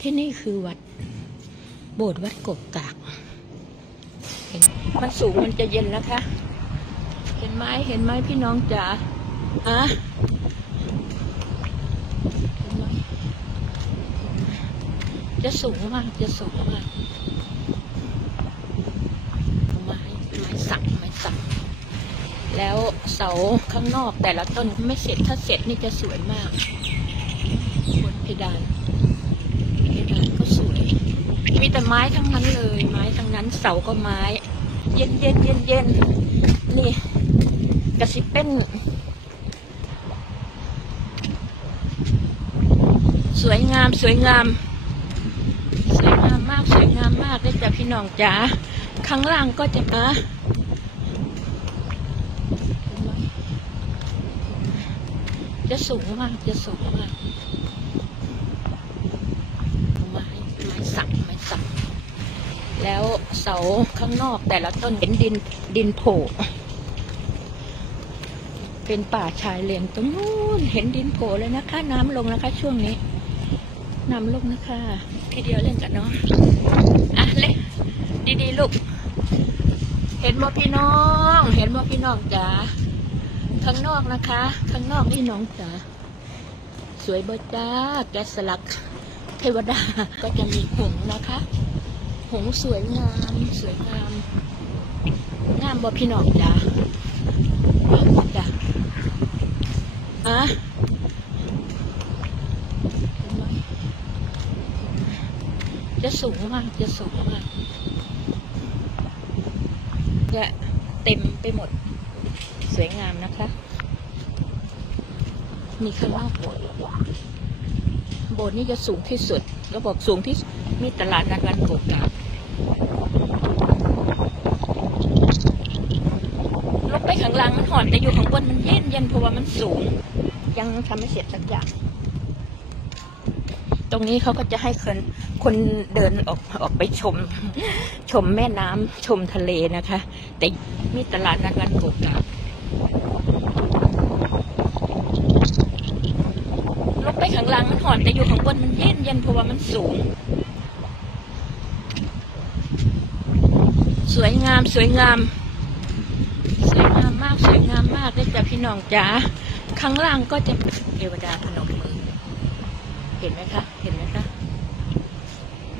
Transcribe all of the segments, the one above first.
ที่นี่คือวัด โบสถ์วัดกกกาก เห็นมันสูงมันจะเย็นแล้วคะเห็นไหมเห็นไหมพี่น้องจ๋าอะจะสูงมากจะสูงมากไม้ไม้สักไม้สักแล้วเสาข้างนอกแต่ละต้นไม่เสร็จถ้าเสร็จนี่จะสวยมากบนเพดานเพดานก็สวย มีแต่ไม้ทั้งนั้นเลย ไม้ทั้งนั้นเสาก็ไม้ เย็นเย็นเย็นเย็นนี่กระสิเป็นสวยงามสวยงาม สวยงามมากสวยงามมากเลยจ้ะพี่น้องจ๋าข้างล่างก็จะมาจะสูงมากจะสูงมากไม้ไม้สักไม้สัก แล้วเสาข้างนอกแต่ละต้นเห็นดินดินโผล่เป็นป่าชายเลนตรงนู้นเห็นดินโผล่เลยนะคะ น้ำลงนะคะ ช่วงนี้ น้ำลงนะคะพี่เดียวเล่นกันเนาะอะเล่นดีๆลูกเห็นบ่พี่น้อง เห็นบ่พี่น้องจ๋าข้างนอกนะคะ ข้างนอกพี่น้องจ๋าสวยบ่จ้าแกสลัก เทวดาก็จะมีหงนะคะ หงส์สวยงาม สวยงาม งามบ่พี่น้องจ๋างามบ่จ้าอะจะสูงมาก จะสูงมากจะเต็มไปหมด สวยงามนะคะ มีข้างนอกโบสถ์โบสถ์นี่จะสูงที่สุด ก็บอกสูงที่มีตลาดนัดวันโกกาลงไปข้างล่างมันหอนแต่อยู่ข้างบนมันเย็นเย็นเพราะว่ามันสูง ยังทำไม่เสร็จสักอย่าง ตรงนี้เขาก็จะให้คนคนเดินออกออกไปชม ชมแม่น้ำชมทะเลนะคะ แต่มีตลาดนัดวันโกกาลงไป ข้างล่างมันหอนแต่อยู่ข้างบนมันเย็นเย็นเพราะว่ามันสูง สวยงามสวยงาม สวยงามมากสวยงามมากเลยจ้ะพี่น้องจ๋าข้างล่างก็จะเป็นเทวดาพนมมือ เห็นไหมคะ เห็นไหมคะ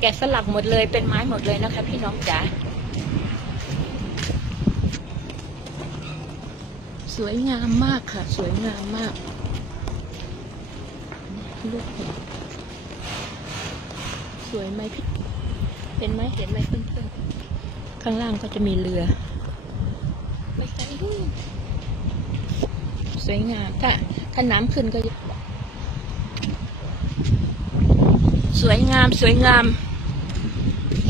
แกะสลักหมดเลยเป็นไม้หมดเลยนะคะ พี่น้องจ๋าสวยงามมากค่ะ สวยงามมาก ลูกเห็นสวยไหมพี่เห็นไหมเห็นไหมเพื่อนๆข้างล่างก็จะมีเรือไปกลนู่นสวยงามถ้าถ้าน้ำขึ้นก็จะสวยงามสวยงาม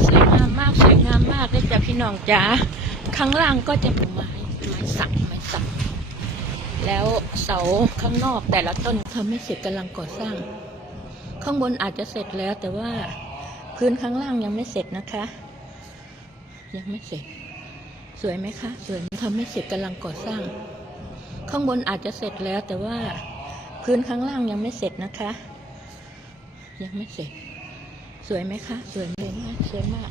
สวยงามมากสวยงามมากเลยจ้ะพี่น้องจ๋าข้างล่างก็จะเป็นไม้ไม้สักไม้สัก แล้วเสาข้างนอกแต่ละต้นทำไม่เสร็จกำลังก่อสร้าง ข้างบนอาจจะเสร็จแล้วแต่ว่าพื้นข้างล่างยังไม่เสร็จนะคะ ยังไม่เสร็จ สวยไหมคะสวยทำไม่เสร็จกำลังก่อสร้าง ข้างบนอาจจะเสร็จแล้วแต่ว่าพื้นข้างล่างยังไม่เสร็จนะคะ ยังไม่เสร็จ สวยไหมคะสวยเลยมากสวยมาก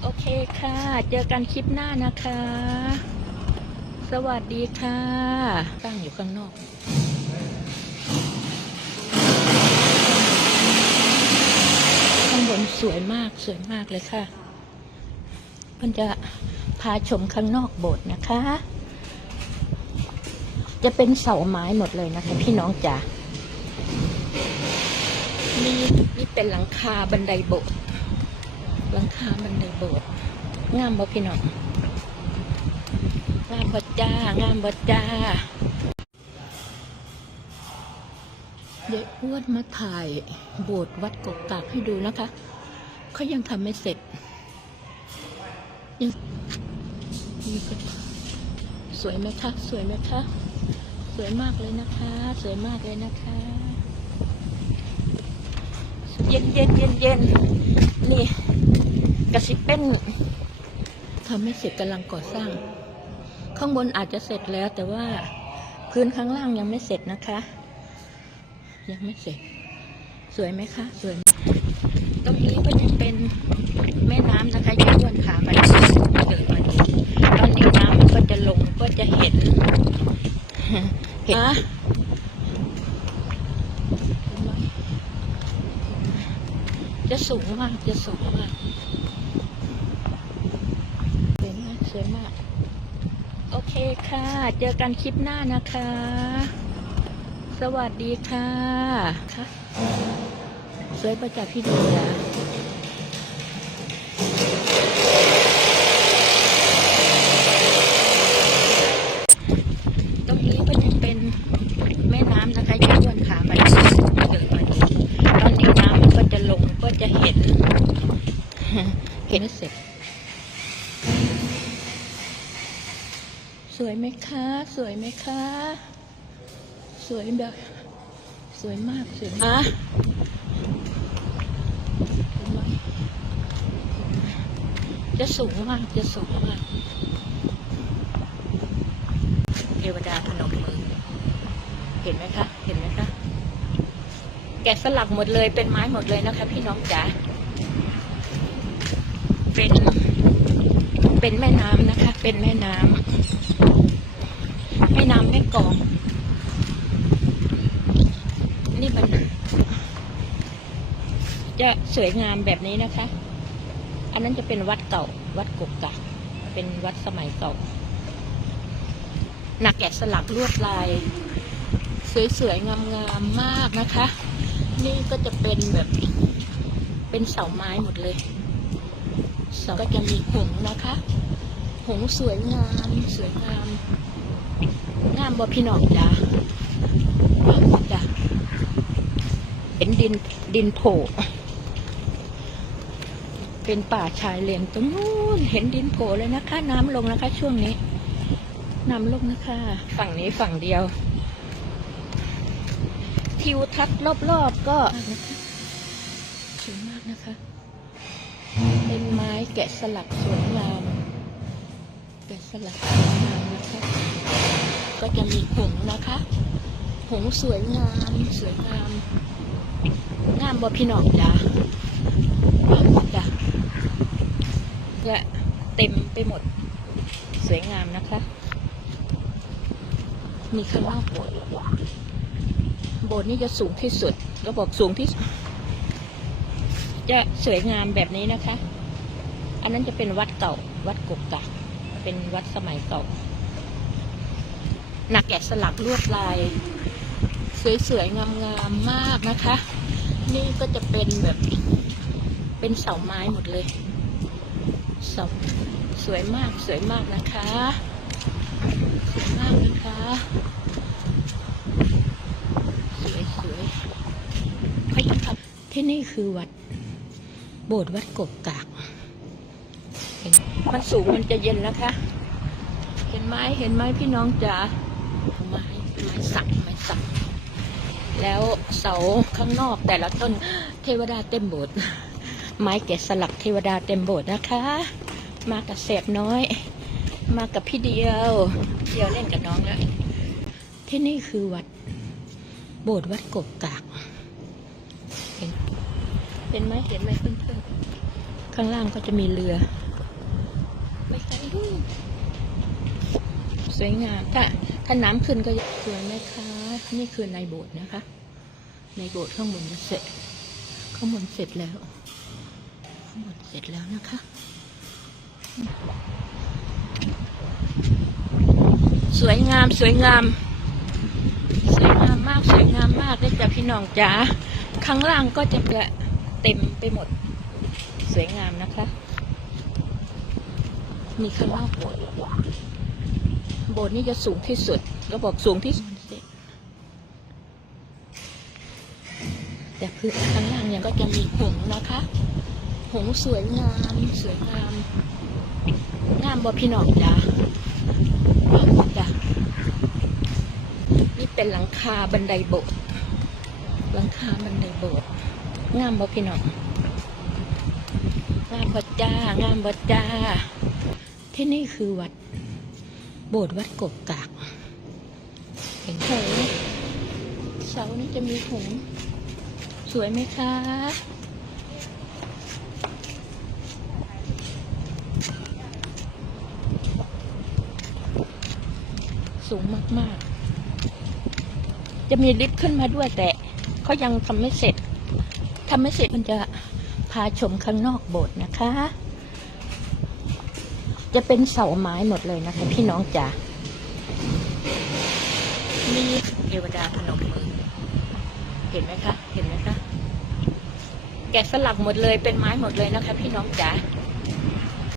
โอเคค่ะ เจอกันคลิปหน้านะคะ สวัสดีค่ะ ตั้งอยู่ข้างนอกข้างบนสวยมากสวยมากเลยค่ะมันจะพาชมข้างนอกโบสถ์นะคะ จะเป็นเสาไม้หมดเลยนะคะ พี่น้องจ๋านี่นี่เป็นหลังคาบันไดโบสถ์หลังคาบันไดโบสถ์งามบ่พี่น้อง งามบดจ้างามบดจ้าเด็กอ้วนมาถ่ายโบสถ์วัดกกกากให้ดูนะคะเขายังทำไม่เสร็จยังสวยไหมคะสวยไหมคะสวยมากเลยนะคะ สวยมากเลยนะคะ เย็นเย็นเย็นเย็นนี่กระสิเป็นทำไม่เสร็จกำลังก่อสร้าง ข้างบนอาจจะเสร็จแล้วแต่ว่าพื้นข้างล่างยังไม่เสร็จนะคะ ยังไม่เสร็จ สวยไหมคะสวยไหมตรงนี้ก็จะเป็นแม่น้ำนะคะยายอ้วนขามาเดินมาดูตอนนี้น้ำมันก็จะลงก็จะเห็นเห็นนะจะสูงมากจะสูงมากสวยมากสวยมากโอ เคค่ะ เจอกันคลิปหน้านะคะ สวัสดีค่ะค่ะสวยประจักษ์พี่เดียต ไหมคะ สวยไหมคะ สวยแบบ สวยมากสวยมากเห็นไหมจะสูงมาก จะสูงมาก เทวดาพนมมือ เห็นไหมคะ เห็นไหมคะ แกะสลักหมดเลย เป็นไม้หมดเลยนะคะ พี่น้องจ๋า เป็น เป็นแม่น้ำนะคะ เป็นแม่น้ำ แม่กองนี่มันจะสวยงามแบบนี้นะคะ อันนั้นจะเป็นวัดเก่า วัดกกกะเป็นวัดสมัยเก่า หนักแกะสลักลวดลาย สวยๆงามๆมากนะคะ นี่ก็จะเป็นแบบเป็นเสาไม้หมดเลยเสาก็จะมีหงนะคะ หงสวยงาม สวยงาม งามบ่พี่น้องจ้าจ้ะเห็นดินดินโผล่เป็นป่าชายเลนตรงนู้นเห็นดินโผล่เลยนะคะ น้ำลงนะคะ ช่วงนี้ น้ำลงนะคะ ฝั่งนี้ฝั่งเดียว ทิวทัศน์รอบๆก็สวยมากนะคะ เป็นไม้แกะสลักสวยงามแกะสลักสวยงามนะคะ ก็จะมีหงนะคะ หงสวยงามสวยงามงามบ่พี่น้องจ้ะจ้ะก็เต็มไปหมดสวยงามนะคะ มีข้างนอกโบสถ์โบสถ์นี่จะสูงที่สุดก็บอกสูงที่จะสวยงามแบบนี้นะคะ อันนั้นจะเป็นวัดเก่า วัดกกกะเป็นวัดสมัยเก่า นักแกะสลักลวดลาย สวยๆ งามๆ มากนะคะ นี่ก็จะเป็นแบบเป็นเสาไม้หมดเลยเสาสวยมากสวยมากนะคะ สวยมากนะคะ สวยสวยๆค่อยทำที่นี่คือวัด โบสถ์วัดกกกากมันสูงมันจะเย็นนะคะ เห็นไหมเห็นไหมพี่น้องจ๋า สักแล้วเสาข้างนอกแต่ละต้นเทวดาเต็มโบสถ์ไม้แกะสลักเทวดาเต็มโบสถ์นะคะ มากับเสบน้อย มากับพี่เดียว เดียวเล่นกับน้องแล้ว ที่นี่คือวัดโบสถ์วัดกกกาก เห็นเห็นไหมเห็นไหมเพื่อนๆ ข้างล่างก็จะมีเรือไปกันดูสวยงามถ้า ถ้าน้ำขึ้นก็สวยไหมคะ นี่คือในโบสถ์นะคะ ในโบสถ์ข้างบนเสร็จ ข้างบนเสร็จแล้ว ข้างบนเสร็จแล้วนะคะ สวยงามสวยงาม สวยงามมากสวยงามมากเลยจ้ะพี่น้องจ๋า ข้างล่างก็จะเต็มไปหมด สวยงามนะคะ มีข้างนอกโบสถ์ โบสถ์นี่จะสูงที่สุด ก็บอกสูงที่สุดแต่พื้นข้างล่างยังก็จะมีหงนะคะ หงส์สวยงาม สวยงาม งามบ่พี่น้องจ้าจ้ะนี่เป็นหลังคาบันไดโบสถ์หลังคาบันไดโบสถ์งามบ่พี่น้องงามบ่จ้างามบ่จ้าที่นี่คือวัด โบสถ์วัดกกกากเห็นไหมเสานี้จะมีถุงสวยไหมคะสูงมาก ๆ จะมีลิฟต์ขึ้นมาด้วยแต่เขายังทำไม่เสร็จทำไม่เสร็จมันจะพาชมข้างนอกโบสถ์นะคะ จะเป็นเสาไม้หมดเลยนะคะ พี่น้องจ๋ามีเทวดาพนมมือ เห็นไหมคะ เห็นไหมคะ แกะสลักหมดเลยเป็นไม้หมดเลยนะคะ พี่น้องจ๋า